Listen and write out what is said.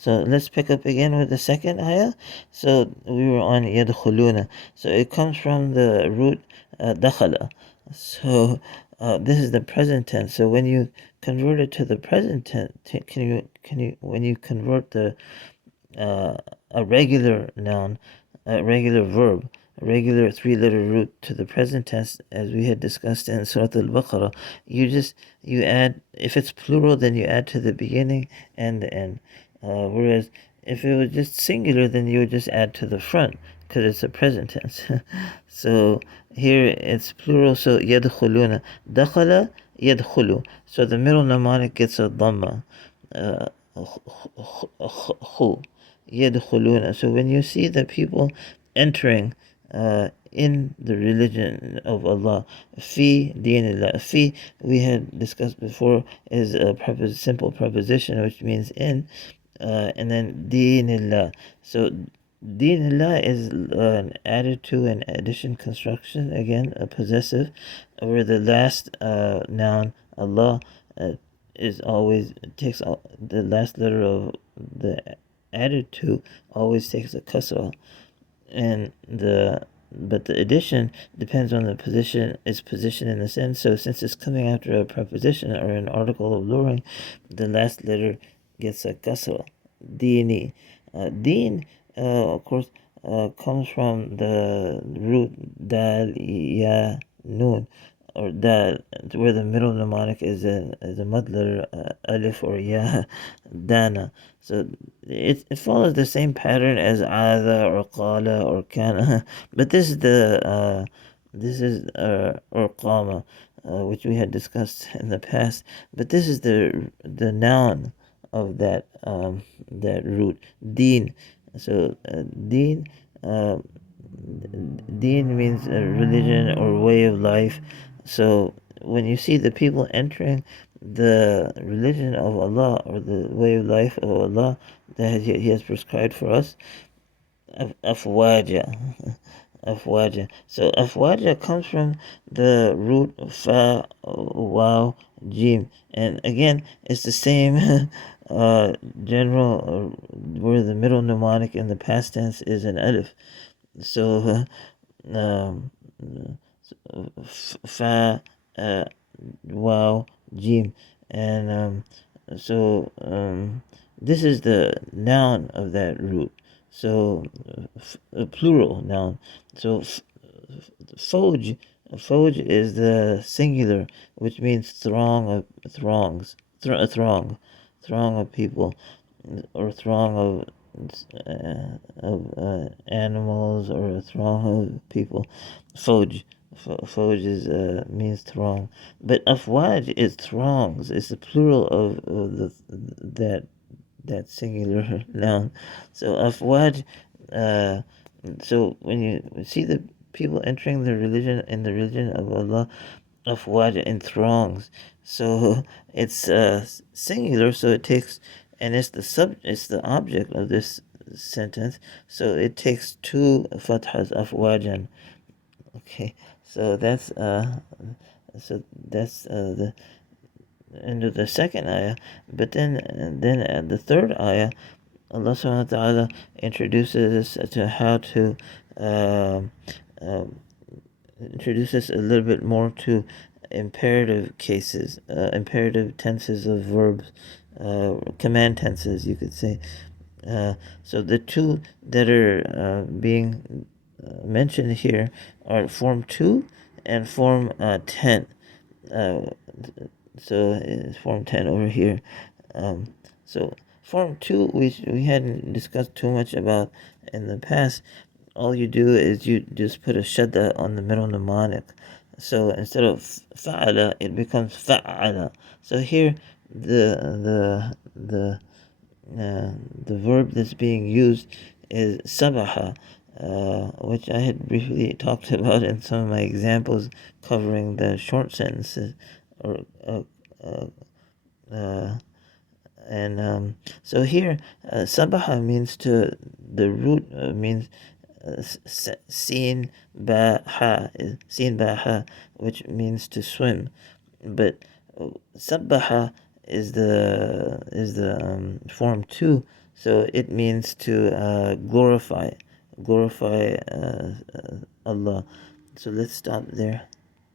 So let's pick up again with the second ayah. So we were on yadkhuluna. So it comes from the root dakhala. So this is the present tense. So when you convert it to the present tense, can you when you convert the uh, a regular noun, a regular verb, a regular three-letter root to the present tense, as we had discussed in Surah Al-Baqarah, you add, if it's plural, then you add to the beginning and the end. Whereas if it was just singular, then you would just add to the front because it's a present tense. So here it's plural, so yadkhuluna. Dakhala yadkhulu. So the middle mnemonic gets a dhamma. Uh, khu. يدخلون. So when you see the people entering in the religion of Allah, fi dinillah. Fi, we had discussed before, is a simple preposition which means in, and then dinillah. So dinillah is an added to an addition construction, again a possessive, where the last noun Allah uh, is always takes the last letter of the added to always takes a kasra, and the addition depends on the position, its position in the sentence. So since it's coming after a preposition or an article of luring, the last letter gets a kasra. Dini. Deen, of course, comes from the root dal ya nun, or dal, where the middle mnemonic is a mud letter, alif or ya, dana. So it follows the same pattern as ada or qala or kana, but this is or qama, which we had discussed in the past. But this is the noun of that root, deen. So deen. Uh, Deen means a religion or way of life. So when you see the people entering the religion of Allah or the way of life of Allah that He has prescribed for us, afwaja, afwaja. So afwaja comes from the root fa, wow, jim, and again it's the same general where the middle mnemonic in the past tense is an alif. So um, fa, wow, jim, and this is the noun of that root. So a plural noun. So foj, foj is the singular, which means throng of throngs, a throng of people, or throng of animals, or a throng of people. Foj, foj is means throng, but afwaj is throngs. It's the plural of that singular noun. So afwaj. Uh, so when you see the people entering the religion in the religion of Allah, afwaj, in throngs. So it's singular. So it takes, and it's the object of this sentence. So it takes two fathas, afwajan. Okay, so that's the end of the second ayah. But then the third ayah, Allah subhanahu wa ta'ala introduces us to how to uh, uh, introduce us a little bit more to imperative cases, imperative tenses of verbs, command tenses, you could say. So the two that are being mentioned here are form 2 and form 10. Uh, so it's form 10 over here. So form 2, which we hadn't discussed too much about in the past. All you do is you just put a shadda on the middle mnemonic. So instead of fa'ala, it becomes fa'ala. So here, the verb that's being used is sabaha, which I had briefly talked about in some of my examples covering the short sentences, or uh, uh, and so here, sabaha means to, the root means sin baha, which means to swim, but sabaha is the form 2. So it means to glorify Allah. So let's stop there.